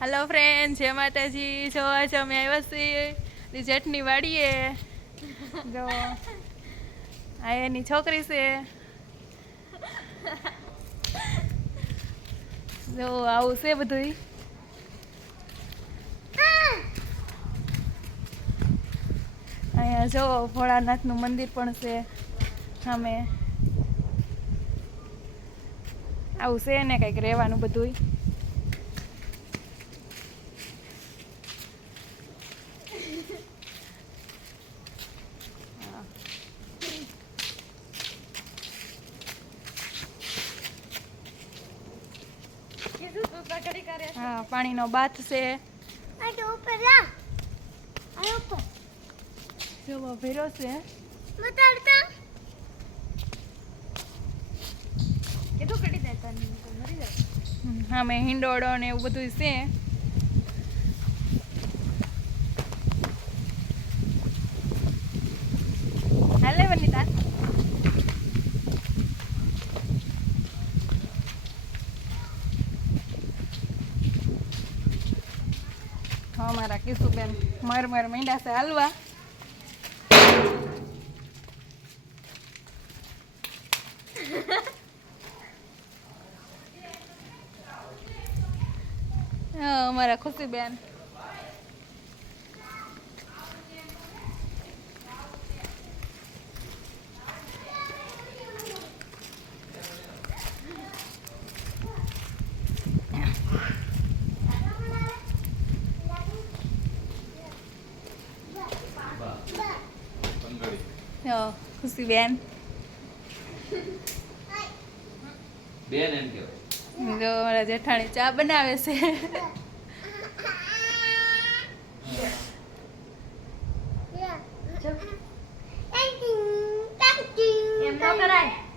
Hello friend, जय माताजी। जो आज અમે આવ્યા છીએ જેઠની વાડીએ। જો આ એની છોકરી છે। જો આવું છે બધું। અહીંયા જો ભોળાનાથનું મંદિર પણ છે સામે। આવું છે ને કંઈક રહેવાનું બધું। हाँ, पानी नो बाथ से जो वो भीरो से हाँ मैं हिंडोड़ो ने એવું બધું છે। હાલે વનિતા हमारा किशुबेन मर मर मींडा से हलवा। हमारा खुशीबेन खुशीबेन બેન એમ કહેવાય। જો મારા જેઠાણી ચા બનાવે છે। એમ ન કરાય।